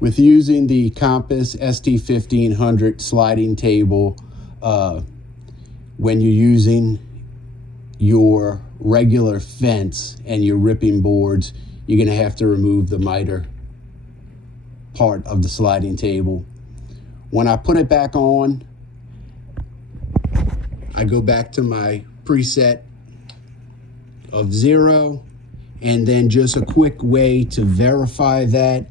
With using the Compass ST-1500 sliding table, when you're using your regular fence and you're ripping boards, you're going to have to remove the miter part of the sliding table. When I put it back on, I go back to my preset of 0, and then just a quick way to verify that,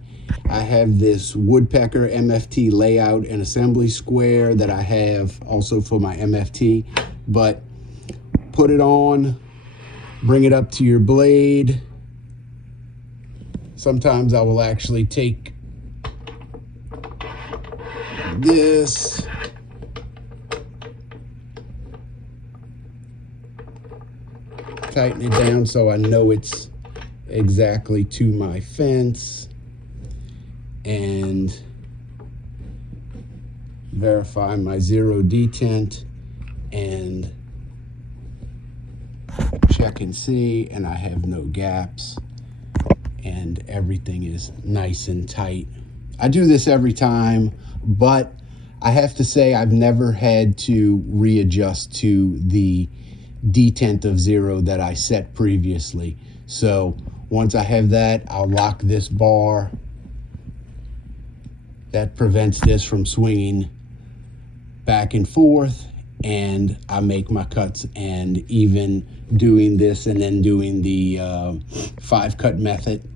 I have this woodpecker MFT layout and assembly square that I have also for my MFT. But put it on, bring it up to your blade. Sometimes I will actually take this, tighten it down so I know it's exactly to my fence, and verify my 0 detent and check and see, and I have no gaps and everything is nice and tight. I do this every time, but I have to say I've never had to readjust to the detent of 0 that I set previously. So once I have that, I'll lock this bar. That prevents this from swinging back and forth, and I make my cuts. And even doing this and then doing the 5-cut method,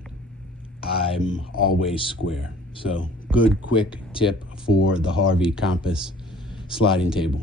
I'm always square. So good quick tip for the Harvey Compass sliding table.